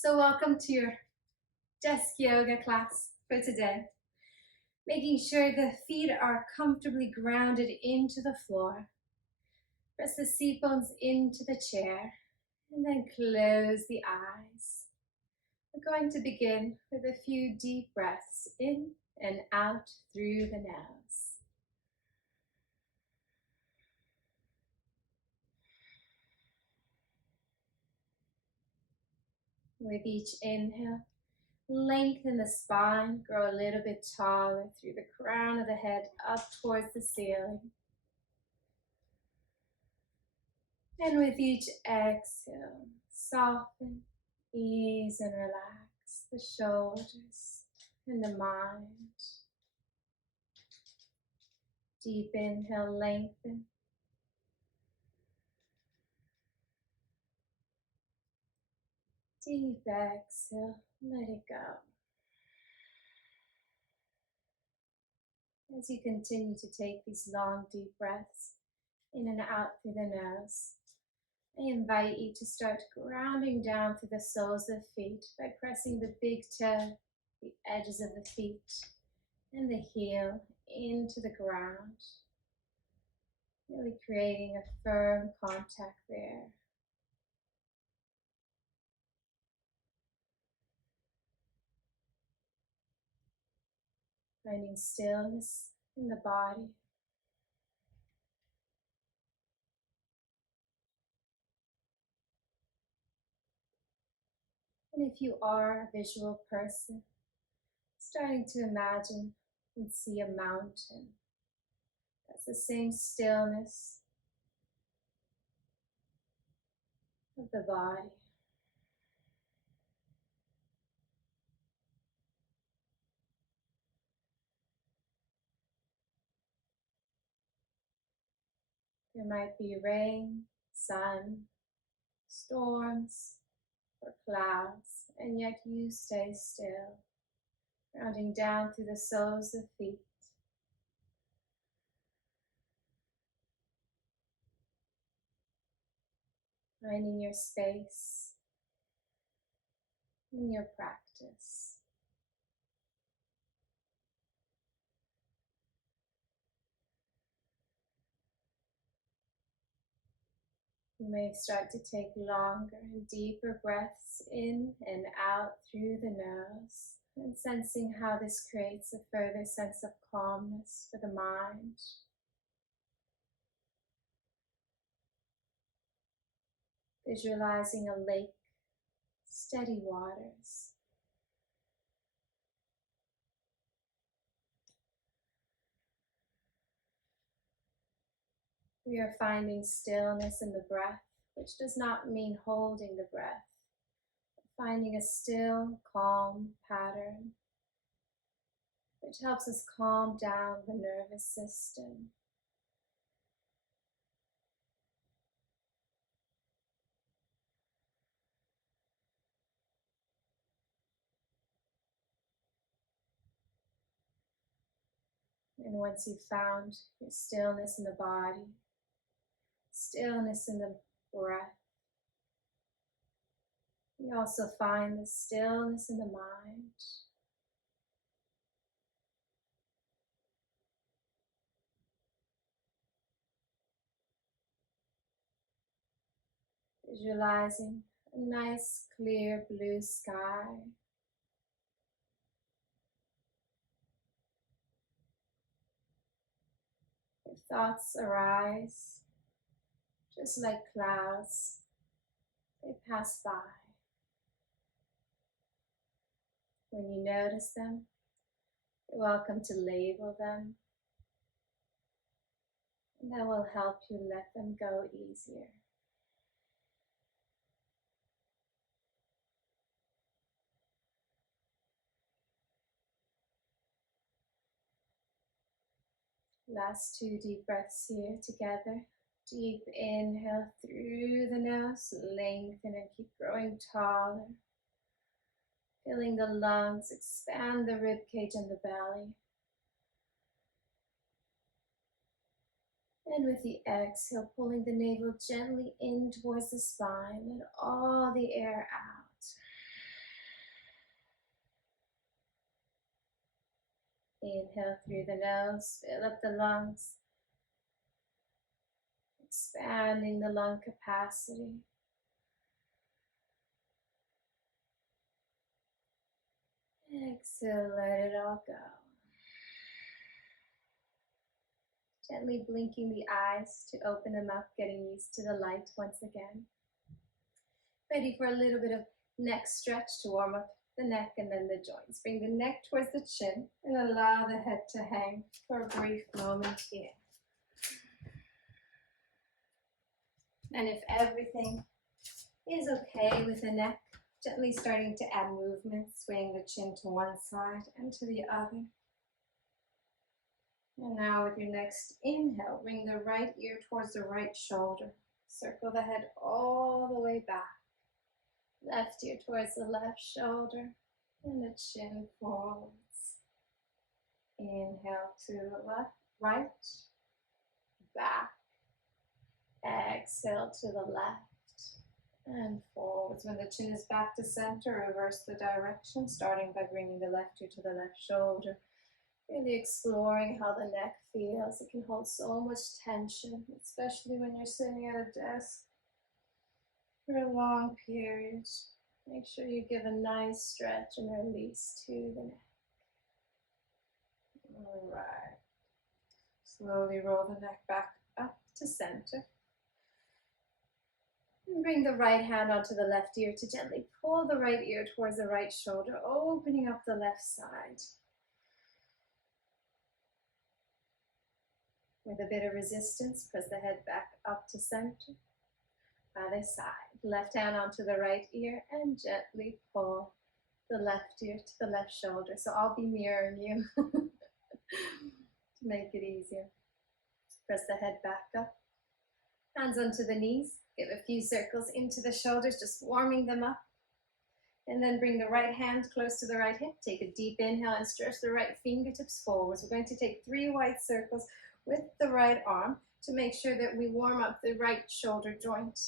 So welcome to your desk yoga class for today. Making sure the feet are comfortably grounded into the floor. Press the seat bones into the chair and then close the eyes. We're going to begin with a few deep breaths in and out through the nose. With each inhale, lengthen the spine, grow a little bit taller through the crown of the head up towards the ceiling. And with each exhale, soften, ease, and relax the shoulders and the mind. Deep inhale, lengthen. Deep exhale, let it go. As you continue to take these long, deep breaths in and out through the nose, I invite you to start grounding down through the soles of the feet by pressing the big toe, the edges of the feet, and the heel into the ground. Really creating a firm contact there. Finding stillness in the body. And if you are a visual person, starting to imagine and see a mountain. That's the same stillness of the body. There might be rain, sun, storms, or clouds, and yet you stay still, grounding down through the soles of feet. Finding your space in your practice. You may start to take longer and deeper breaths in and out through the nose, and sensing how this creates a further sense of calmness for the mind. Visualizing a lake, steady waters. We are finding stillness in the breath, which does not mean holding the breath, but finding a still, calm pattern, which helps us calm down the nervous system. And once you've found your stillness in the body, stillness in the breath, you also find the stillness in the mind. Visualizing a nice clear blue sky. Your thoughts arise just like clouds. They pass by. When you notice them, you're welcome to label them, and that will help you let them go easier. Last two deep breaths here together. Deep inhale through the nose, lengthen and keep growing taller. Filling the lungs, expand the rib cage and the belly. And with the exhale, pulling the navel gently in towards the spine, let all the air out. Inhale through the nose, fill up the lungs, expanding the lung capacity. Exhale, let it all go. Gently blinking the eyes to open them up, getting used to the light once again. Ready for a little bit of neck stretch to warm up the neck and then the joints. Bring the neck towards the chin and allow the head to hang for a brief moment here. And if everything is okay with the neck, gently starting to add movement, swaying the chin to one side and to the other. And now with your next inhale, bring the right ear towards the right shoulder. Circle the head all the way back. Left ear towards the left shoulder and the chin forwards. Inhale to the left, right, back. Exhale to the left and forwards. When the chin is back to center, reverse the direction, starting by bringing the left ear to the left shoulder. Really exploring how the neck feels. It can hold so much tension, especially when you're sitting at a desk for a long period. Make sure you give a nice stretch and release to the neck. All right. Slowly roll the neck back up to center. And bring the right hand onto the left ear to gently pull the right ear towards the right shoulder, opening up the left side. With a bit of resistance, press the head back up to center. Other side. Left hand onto the right ear and gently pull the left ear to the left shoulder. So I'll be mirroring you to make it easier. Press the head back up. Hands onto the knees. Give a few circles into the shoulders, just warming them up. And then bring the right hand close to the right hip. Take a deep inhale and stretch the right fingertips forwards. We're going to take 3 wide circles with the right arm to make sure that we warm up the right shoulder joint.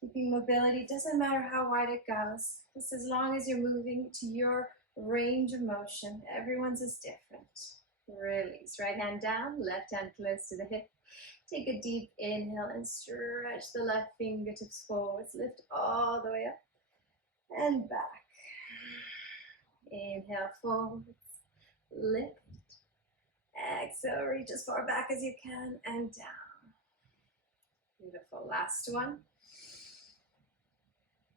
Keeping mobility, doesn't matter how wide it goes, just as long as you're moving to your range of motion. Everyone's is different. Release, right hand down, left hand close to the hip. Take a deep inhale and stretch the left fingertips forwards. Lift all the way up and back. Inhale forwards, lift. Exhale, reach as far back as you can and down. Beautiful, last one.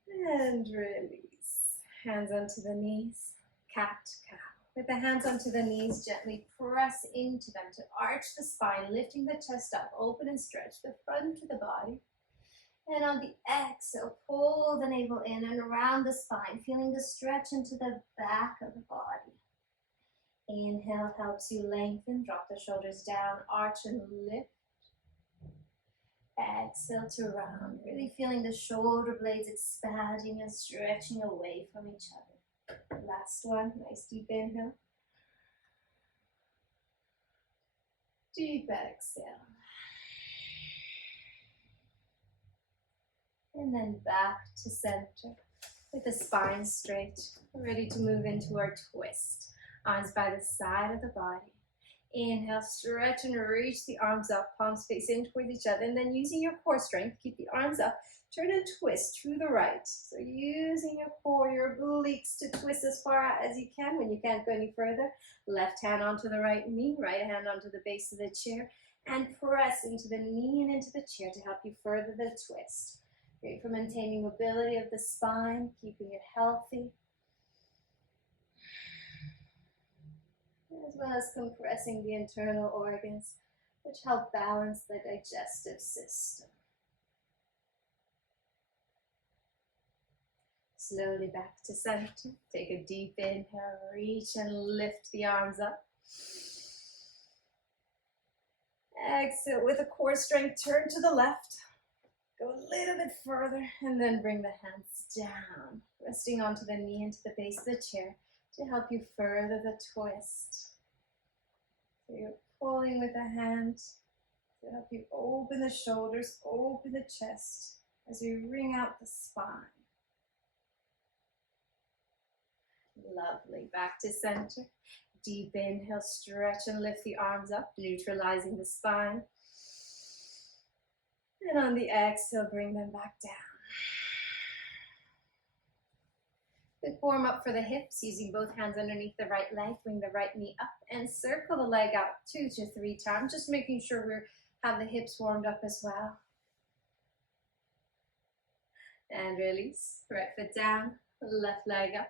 And release. Hands onto the knees, cat, cow. With the hands onto the knees, gently press into them to arch the spine, lifting the chest up, open and stretch the front of the body. And on the exhale, pull the navel in and around the spine, feeling the stretch into the back of the body. Inhale helps you lengthen, drop the shoulders down, arch and lift. Exhale to round, really feeling the shoulder blades expanding and stretching away from each other. Last one, nice deep inhale. Deep exhale. And then back to center with the spine straight. We're ready to move into our twist. Arms by the side of the body. Inhale, stretch and reach the arms up, palms face in towards each other, and then using your core strength, keep the arms up, turn and twist to the right. So using your core, your obliques to twist as far out as you can. When you can't go any further, left hand onto the right knee, right hand onto the base of the chair, and press into the knee and into the chair to help you further the twist. Great for maintaining mobility of the spine, keeping it healthy, as well as compressing the internal organs, which help balance the digestive system. Slowly back to center. Take a deep inhale, reach and lift the arms up. Exhale with a core strength, turn to the left. Go a little bit further and then bring the hands down, resting onto the knee into the base of the chair to help you further the twist. So you're pulling with the hand to help you open the shoulders, open the chest as you wring out the spine. Lovely. Back to center. deep inhale, stretch and lift the arms up, neutralizing the spine. And on the exhale, bring them back down. Quick warm up for the hips, using both hands underneath the right leg. Bring the right knee up and circle the leg out 2 to 3 times, just making sure we have the hips warmed up as well. And release, right foot down, left leg up,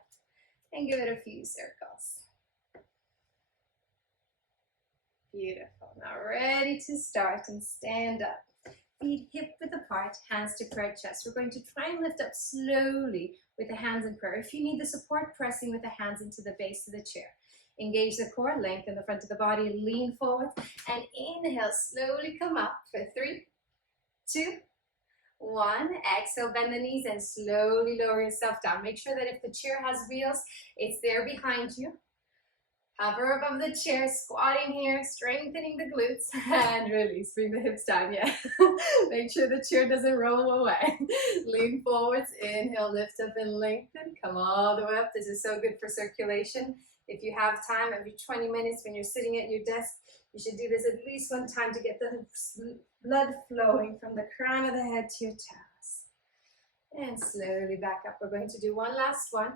and give it a few circles. Beautiful. Now ready to start and stand up. Feet hip width apart, hands to prayer chest. We're going to try and lift up slowly with the hands in prayer. If you need the support, pressing with the hands into the base of the chair. Engage the core, lengthen the front of the body, lean forward, and inhale, slowly come up for 3, 2, 1. Exhale, bend the knees and slowly lower yourself down. Make sure that if the chair has wheels, it's there behind you. Hover above the chair, squatting here, strengthening the glutes, and release. Bring the hips down, yeah. Make sure the chair doesn't roll away. Lean forwards, inhale, lift up and lengthen. Come all the way up. This is so good for circulation. If you have time, every 20 minutes when you're sitting at your desk, you should do this at least one time to get the blood flowing from the crown of the head to your toes. And slowly back up. We're going to do one last one.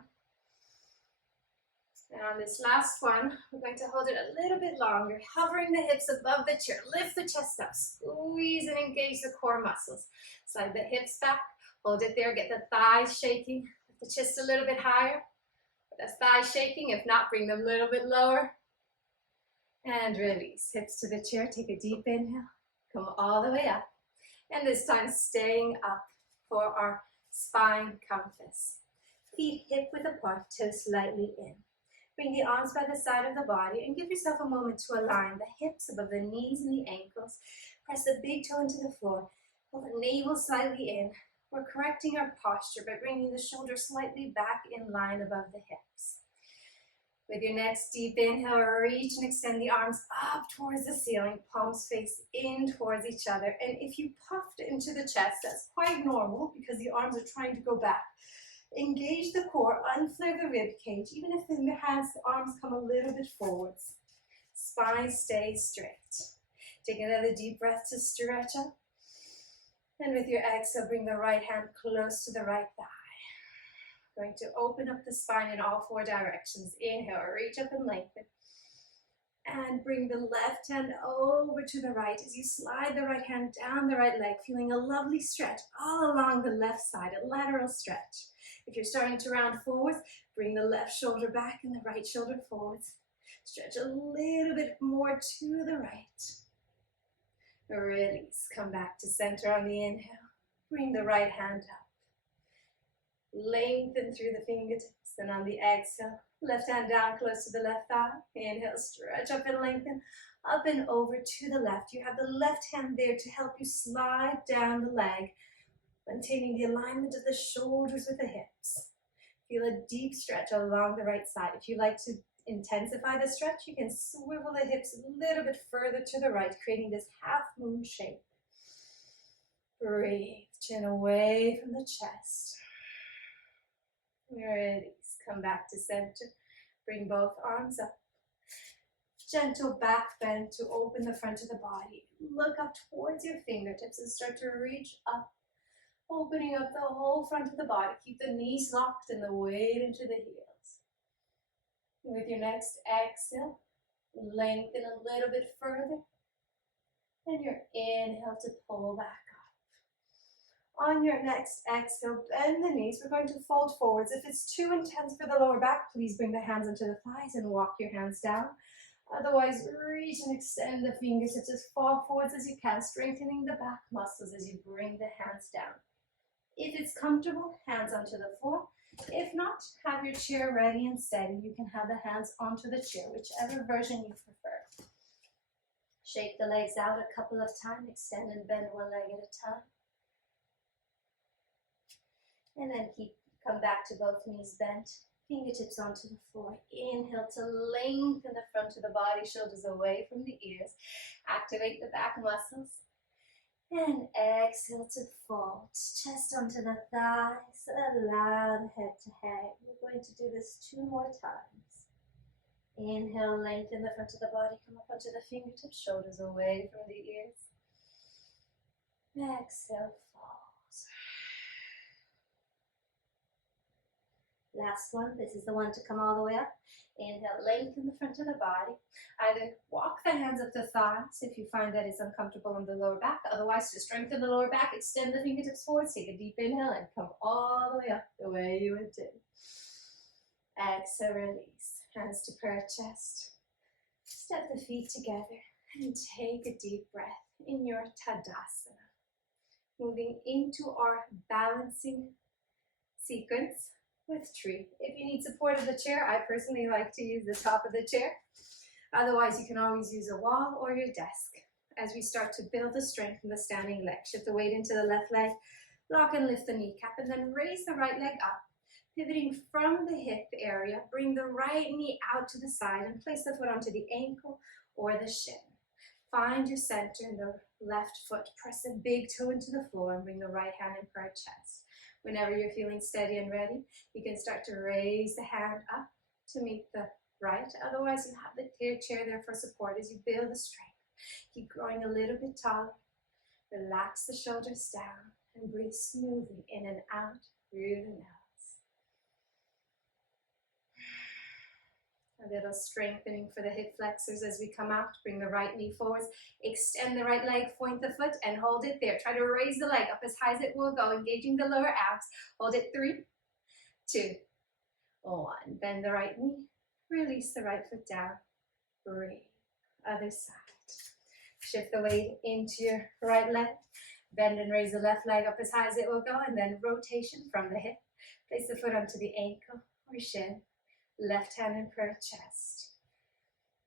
And on this last one, we're going to hold it a little bit longer, hovering the hips above the chair. Lift the chest up, squeeze and engage the core muscles. Slide the hips back, hold it there, get the thighs shaking, lift the chest a little bit higher. The thighs shaking, if not, bring them a little bit lower. And release, hips to the chair, take a deep inhale, come all the way up. And this time staying up for our spine compass. Feet hip width apart, toes slightly in. Bring the arms by the side of the body and give yourself a moment to align the hips above the knees and the ankles. Press the big toe into the floor. Pull the navel slightly in. We're correcting our posture by bringing the shoulders slightly back in line above the hips. With your next deep inhale, reach and extend the arms up towards the ceiling, palms face in towards each other. And if you puffed into the chest, that's quite normal because the arms are trying to go back. Engage the core, unflare the rib cage, even if the arms come a little bit forwards. Spine stays straight. Take another deep breath to stretch up. And with your exhale, bring the right hand close to the right thigh. Going to open up the spine in all 4 directions. Inhale, reach up and lengthen. And bring the left hand over to the right as you slide the right hand down the right leg, feeling a lovely stretch all along the left side, a lateral stretch. If you're starting to round forwards, bring the left shoulder back and the right shoulder forwards. Stretch a little bit more to the right. Release, come back to center on the inhale. Bring the right hand up. Lengthen through the fingertips, and on the exhale, left hand down close to the left thigh. Inhale, stretch up and lengthen, up and over to the left. You have the left hand there to help you slide down the leg, maintaining the alignment of the shoulders with the hips. Feel a deep stretch along the right side. If you like to intensify the stretch, you can swivel the hips a little bit further to the right, creating this half moon shape. Breathe, chin away from the chest. Release, come back to center. Bring both arms up. Gentle back bend to open the front of the body. Look up towards your fingertips and start to reach up, opening up the whole front of the body. Keep the knees locked and the weight into the heels. With your next exhale, lengthen a little bit further. And your inhale to pull back up. On your next exhale, bend the knees. We're going to fold forwards. If it's too intense for the lower back, please bring the hands into the thighs and walk your hands down. Otherwise, reach and extend the fingertips as far forwards as you can, strengthening the back muscles as you bring the hands down. If it's comfortable, hands onto the floor. If not, have your chair ready and steady. You can have the hands onto the chair, whichever version you prefer. Shake the legs out a couple of times, extend and bend one leg at a time. And then come back to both knees bent, fingertips onto the floor. Inhale to lengthen the front of the body, shoulders away from the ears. Activate the back muscles. And exhale to fold, chest onto the thighs, allow the head to hang. We're going to do this 2 more times. Inhale, lengthen the front of the body, come up onto the fingertips, shoulders away from the ears. Exhale, falls. Last one, this is the one to come all the way up. Inhale, lengthen the front of the body. Either walk the hands up the thighs if you find that it's uncomfortable on the lower back. Otherwise, to strengthen the lower back, extend the fingertips forward, take a deep inhale and come all the way up the way you would do. Exhale, release. Hands to prayer chest. Step the feet together and take a deep breath in your Tadasana. Moving into our balancing sequence with tree. If you need support of the chair, I personally like to use the top of the chair. Otherwise, you can always use a wall or your desk. As we start to build the strength in the standing leg, shift the weight into the left leg, lock and lift the kneecap, and then raise the right leg up. Pivoting from the hip area, bring the right knee out to the side and place the foot onto the ankle or the shin. Find your center in the left foot. Press a big toe into the floor and bring the right hand in prayer chest. Whenever you're feeling steady and ready, you can start to raise the hand up to meet the right. Otherwise, you have the chair there for support as you build the strength. Keep growing a little bit taller. Relax the shoulders down and breathe smoothly in and out through the nose. A little strengthening for the hip flexors as we come out. Bring the right knee forwards. Extend the right leg, point the foot, and hold it there. Try to raise the leg up as high as it will go, engaging the lower abs. Hold it 3, 2, 1. Bend the right knee. Release the right foot down. Breathe. Other side. Shift the weight into your right leg. Bend and raise the left leg up as high as it will go, and then rotation from the hip. Place the foot onto the ankle or shin. Left hand in prayer chest.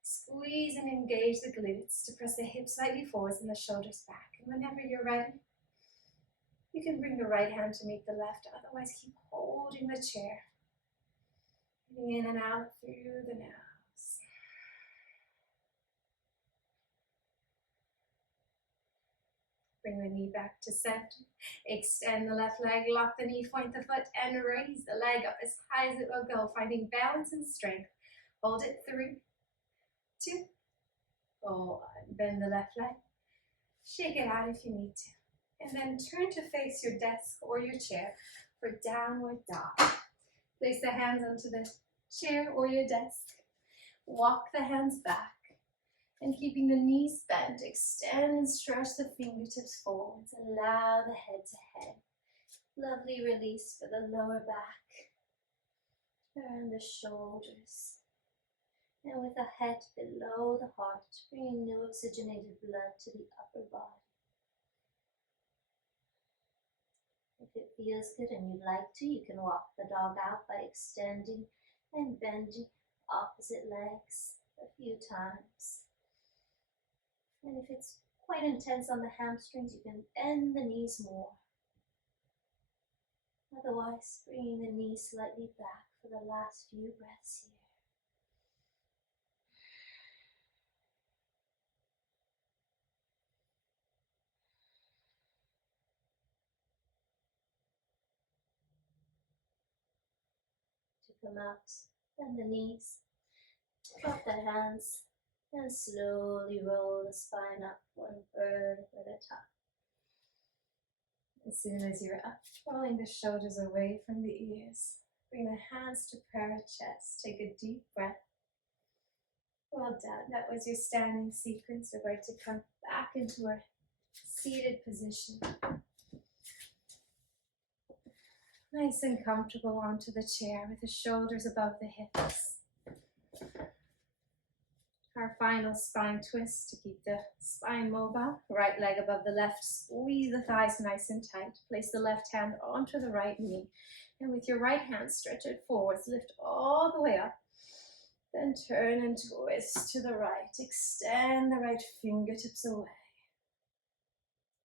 Squeeze and engage the glutes to press the hips slightly forwards and the shoulders back. And whenever you're ready, you can bring the right hand to meet the left. Otherwise, keep holding the chair. Breathing in and out through the nose. Bring the knee back to center. Extend the left leg, lock the knee, point the foot, and raise the leg up as high as it will go, finding balance and strength. Hold it 3, 2, 1. Bend the left leg. Shake it out if you need to. And then turn to face your desk or your chair for downward dog. Place the hands onto the chair or your desk. Walk the hands back. And keeping the knees bent, extend and stretch the fingertips forwards. Allow the head to hang. Lovely release for the lower back. Turn the shoulders. And with the head below the heart, bringing new oxygenated blood to the upper body. If it feels good and you'd like to, you can walk the dog out by extending and bending opposite legs a few times. And if it's quite intense on the hamstrings, you can bend the knees more. Otherwise, bringing the knees slightly back for the last few breaths here. To come out, bend the knees, drop the hands, and slowly roll the spine up one vertebra at a time. As soon as you're up, rolling the shoulders away from the ears. Bring the hands to prayer chest. Take a deep breath. Well done. That was your standing sequence. We're going to come back into our seated position. Nice and comfortable onto the chair with the shoulders above the hips. Our final spine twist to keep the spine mobile. Right leg above the left. Squeeze the thighs nice and tight. Place the left hand onto the right knee. And with your right hand, stretch it forwards. Lift all the way up. Then turn and twist to the right. Extend the right fingertips away.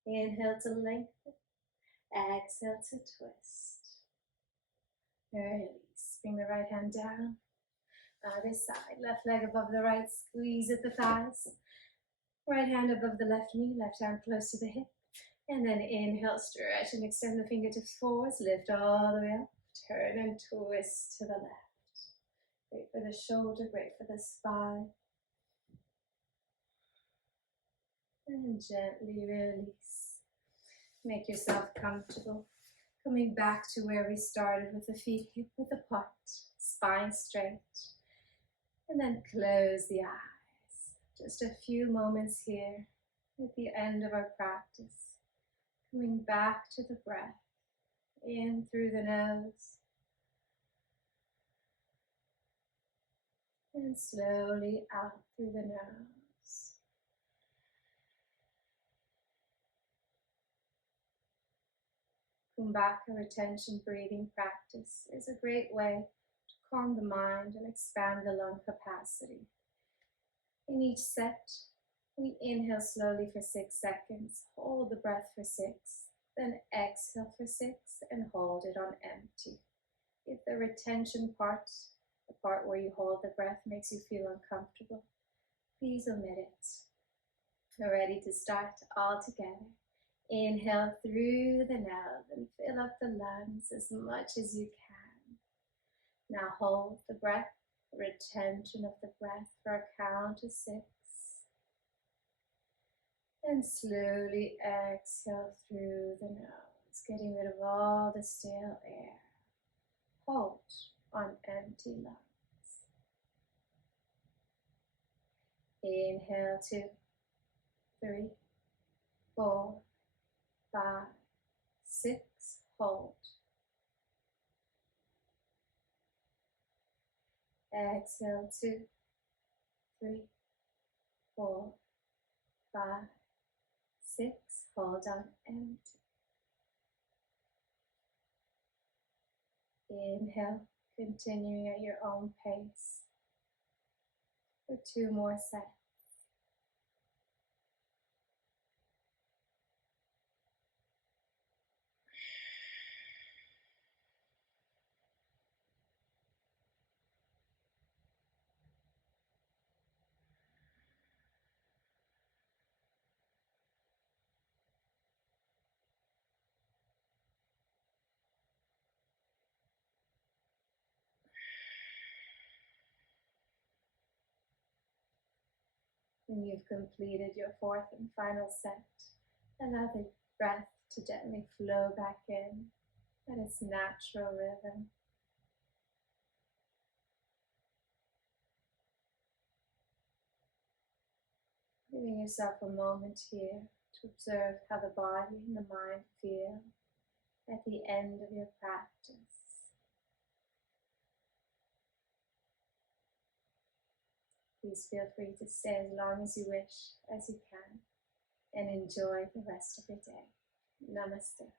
Inhale to lengthen. Exhale to twist. Release. Bring the right hand down. Other side. Left leg above the right. Squeeze at the thighs. Right hand above the left knee. Left hand close to the hip. And then inhale, stretch and extend the fingertips forwards. Lift all the way up. Turn and twist to the left. Great for the shoulder, great for the spine. And gently release. Make yourself comfortable. Coming back to where we started with the feet hip width apart, spine straight. And then close the eyes. Just a few moments here at the end of our practice. Coming back to the breath. In through the nose. And slowly out through the nose. Kumbhaka retention breathing practice is a great way to calm the mind and expand the lung capacity. In each set, we inhale slowly for 6 seconds, hold the breath for 6, then exhale for 6 and hold it on empty. If the retention part, the part where you hold the breath, makes you feel uncomfortable, please omit it. We're ready to start all together. Inhale through the nose and fill up the lungs as much as you can. Now hold the breath, retention of the breath for a count of 6. And slowly exhale through the nose, getting rid of all the stale air. Hold on empty lungs. Inhale 2, 3, 4, 5, 6, hold. Exhale 2, 3, 4, 5, 6, hold on empty. Inhale, continuing at your own pace for 2 more sets. When you've completed your 4th and final set, allow the breath to gently flow back in at its natural rhythm. Giving yourself a moment here to observe how the body and the mind feel at the end of your practice. Please feel free to stay as long as you wish, as you can, and enjoy the rest of your day. Namaste.